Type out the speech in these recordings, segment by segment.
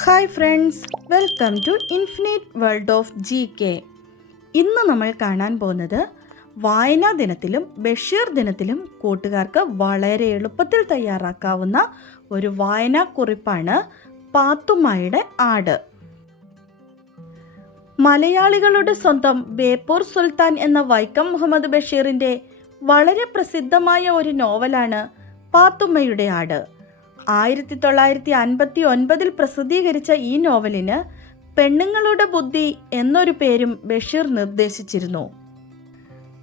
Hi friends welcome to infinite world of G K. ഇന്ന് നമ്മൾ കാണാൻ പോകുന്നത് വായനാ ദിനത്തിലും ബഷീർ ദിനത്തിലും കൂട്ടുകാർക്ക് വളരെ എളുപ്പത്തിൽ തയ്യാറാക്കാവുന്ന ഒരു വായനാ കുറിപ്പാണ് പാത്തുമ്മയുടെ ആട്. മലയാളികളുടെ സ്വന്തം ബേപ്പൂർ സുൽത്താൻ എന്ന വൈക്കം മുഹമ്മദ് ബഷീറിന്റെ വളരെ പ്രസിദ്ധമായ ഒരു നോവലാണ് പാത്തുമ്മയുടെ ആട്. ആയിരത്തി തൊള്ളായിരത്തി അൻപത്തി ഒൻപതിൽ പ്രസിദ്ധീകരിച്ച ഈ നോവലിന് പെണ്ണുങ്ങളുടെ ബുദ്ധി എന്നൊരു പേരും ബഷീർ നിർദ്ദേശിച്ചിരുന്നു.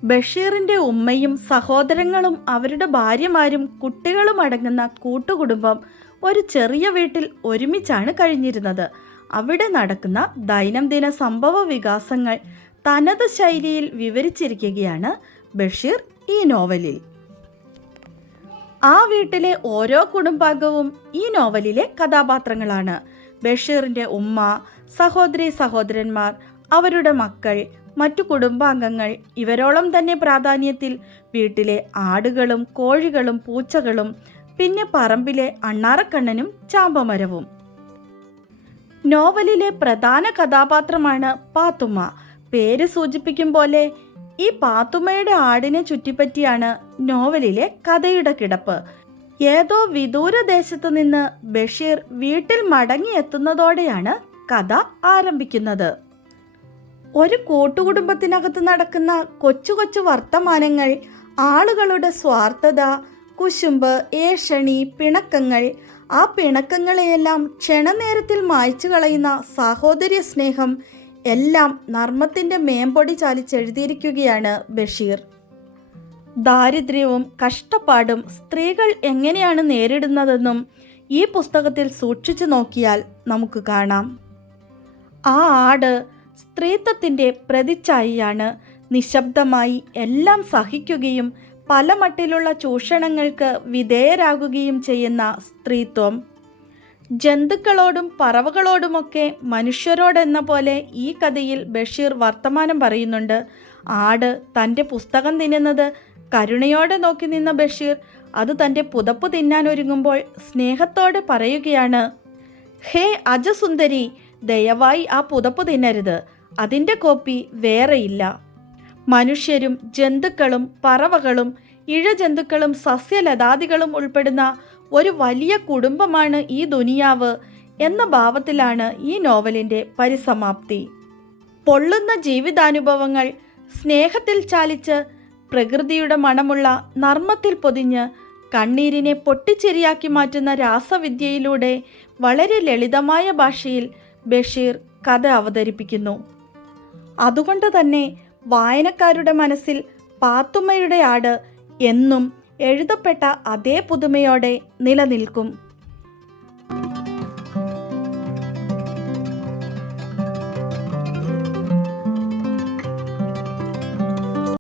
ബഷീറിന്റെ ഉമ്മയും സഹോദരങ്ങളും അവരുടെ ഭാര്യമാരും കുട്ടികളും അടങ്ങുന്ന കൂട്ടുകുടുംബം ഒരു ചെറിയ വീട്ടിൽ ഒരുമിച്ചാണ് കഴിഞ്ഞിരുന്നത്. അവിടെ നടക്കുന്ന ദൈനംദിന സംഭവ വികാസങ്ങൾ തനത് ശൈലിയിൽ വിവരിച്ചിരിക്കുകയാണ് ബഷീർ ഈ നോവലിൽ. ആ വീട്ടിലെ ഓരോ കുടുംബാംഗവും ഈ നോവലിലെ കഥാപാത്രങ്ങളാണ്. ബഷീറിന്റെ ഉമ്മ സഹോദരി സഹോദരന്മാർ അവരുടെ മക്കൾ മറ്റു കുടുംബാംഗങ്ങൾ ഇവരോളം തന്നെ പ്രാധാന്യത്തിൽ വീട്ടിലെ ആടുകളും കോഴികളും പൂച്ചകളും പിന്നെ പറമ്പിലെ അണ്ണാറക്കണ്ണനും ചാമ്പമരവും. നോവലിലെ പ്രധാന കഥാപാത്രമാണ് പാത്തുമ്മ. പേര് സൂചിപ്പിക്കും പോലെ ഈ പാത്തുമ്മയുടെ ആടിനെ ചുറ്റിപ്പറ്റിയാണ് നോവലിലെ കഥയുടെ കിടപ്പ്. ഏതോ വിദൂര ദേശത്തു നിന്ന് ബഷീർ വീട്ടിൽ മടങ്ങിയെത്തുന്നതോടെയാണ് കഥ ആരംഭിക്കുന്നത്. ഒരു കൂട്ടുകുടുംബത്തിനകത്ത് നടക്കുന്ന കൊച്ചു കൊച്ചു വർത്തമാനങ്ങൾ ആളുകളുടെ സ്വാർത്ഥത കുശുമ്പ് ഏഷണി പിണക്കങ്ങൾ ആ പിണക്കങ്ങളെയെല്ലാം ക്ഷണനേരത്തിൽ മായ്ച്ചു കളയുന്ന സാഹോദര്യ സ്നേഹം എല്ലാം നർമ്മത്തിന്റെ മേമ്പൊടി ചാലിച്ചെഴുതിയിരിക്കുകയാണ് ബഷീർ. ദാരിദ്ര്യവും കഷ്ടപ്പാടും സ്ത്രീകൾ എങ്ങനെയാണ് നേരിടുന്നതെന്നും ഈ പുസ്തകത്തിൽ സൂക്ഷിച്ചു നോക്കിയാൽ നമുക്ക് കാണാം. ആ ആട് സ്ത്രീത്വത്തിന്റെ പ്രതിച്ഛായയാണ്. നിശബ്ദമായി എല്ലാം സഹിക്കുകയും പല മട്ടിലുള്ള ചൂഷണങ്ങൾക്ക് വിധേയരാകുകയും ചെയ്യുന്ന സ്ത്രീത്വം. ജന്തുക്കളോടും പറവകളോടുമൊക്കെ മനുഷ്യരോടെന്ന പോലെ ഈ കഥയിൽ ബഷീർ വർത്തമാനം പറയുന്നുണ്ട്. ആട് തന്റെ പുസ്തകം തിന്നുന്നത് കരുണയോടെ നോക്കി നിന്ന ബഷീർ അത് തന്റെ പുതപ്പ് തിന്നാൻ ഒരുങ്ങുമ്പോൾ സ്നേഹത്തോടെ പറയുകയാണ് ഹേ അജസുന്ദരി ദയവായി ആ പുതപ്പ് തിന്നരുത്. അതിന്റെ കോപ്പി വേറെയില്ല മനുഷ്യരും ജന്തുക്കളും പറവകളും ഇഴജന്തുക്കളും സസ്യലതാദികളും ഉൾപ്പെടുന്ന ഒരു വലിയ കുടുംബമാണ് ഈ ദുനിയാവ് എന്ന ഭാവത്തിലാണ് ഈ നോവലിന്റെ പരിസമാപ്തി. പൊള്ളുന്ന ജീവിതാനുഭവങ്ങൾ സ്നേഹത്തിൽ ചാലിച്ച് പ്രകൃതിയുടെ മണമുള്ള നർമ്മത്തിൽ പൊതിഞ്ഞ് കണ്ണീരിനെ പൊട്ടിച്ചെരിയാക്കി മാറ്റുന്ന രാസവിദ്യയിലൂടെ വളരെ ലളിതമായ ഭാഷയിൽ ബഷീർ കഥ അവതരിപ്പിക്കുന്നു. അതുകൊണ്ട് തന്നെ വായനക്കാരുടെ മനസ്സിൽ പാത്തുമ്മയുടെ ആട് എന്നും എഴുതപ്പെട്ട അതേ പുതുമയോടെ നിലനിൽക്കും.